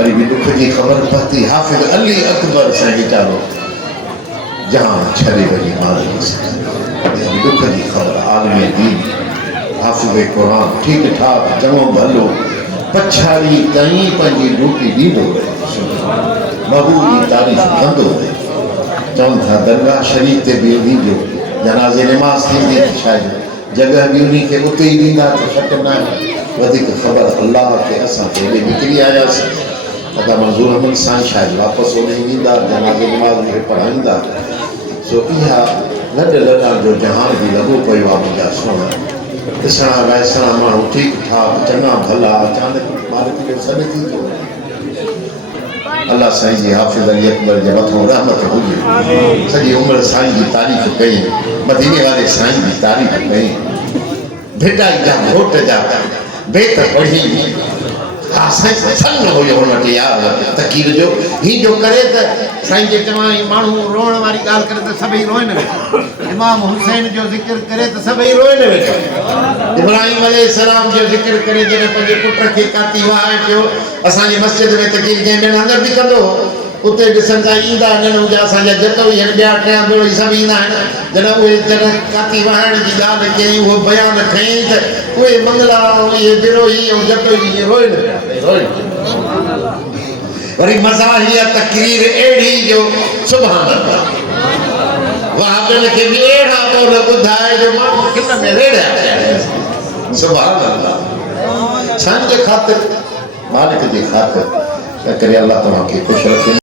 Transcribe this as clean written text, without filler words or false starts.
worry भी दुख की ख़बर पती हाफ़िज़ अली अकबर साईं चालो जहां छड़े वही मारे दुख की खबर आलमी दीन हाफ़िज़ कुरान ठीक ठाक चङो भलो पछाड़ी कई पंहिंजी ड्यूटी ॾींदो महबूब जी तारीफ़ कंदो चवनि था दरगाह शरीफ़ ते बि ॾींदो जनाज़े नमाज़ थींदी त शायदि जगह भी उन्हीं के उते ही ॾींदा त शक न आहे वधीक ख़बर अल्लाह के असांखे हेॾे निकिरी आयासीं अदा मंज़ूर अहमद साईं शायदि वापसि ओॾे ईंदा जनाज़े नमाज़ मूंखे पढ़ाईंदा सो इहा लॾ लॾण जो जहान बि लॻो पियो आहे मुंहिंजा सोन ॾिसणा वाइसणा माण्हू ठीकु ठाक चङा भला अचानक मालिक जो सॾु थी थो अल्लाह साईं जी हाफ़िज़ अली अकबर जे मथां रहमत हुजे सॼी उमिरि साईं जी तारीफ़ कई मदीने वारे साईं जी तारीफ़ कई भिटाई जा घोट जा बेत पढ़ी हा साईं सन हुयो हुन वटि यार तकीर जो ही जो करे त साईं जे चवाई माण्हू रोअण वारी ॻाल्हि करे त सभई रोइन वेठा इमाम हुसैन जो ज़िक्र करे त सभई रोइन वेठा इब्राहिम अलैहिस्सलाम जो ज़िक्र करे जॾहिं पंहिंजे पुट खे काती वाहे पियो असांजी मस्जिद में तकीर कंहिं ॿियनि अंदरि बि कंदो उते ॾिसण था ईंदा आहिनि हुजा असांजा जत बि आहिनि ॿिया टियां ॿियो सभु ईंदा आहिनि जॾहिं उहे जॾहिं काती वाहण जी ॻाल्हि कई उहो बयानु खयईं त उहे मंगला इहे बिरोही ऐं जटोई इहे रोइन वरी मज़ाहिया तकरीर अहिड़ी जो सुभान अल्लाह वहाबियुनि खे बि अहिड़ा क़ौल ॿुधाए जो माण्हू खिल में रेड़िया सुभान अल्लाह छान जे ख़ातिर मालिक जे ख़ातिर करे अल्लाह तव्हांखे ख़ुशि रखे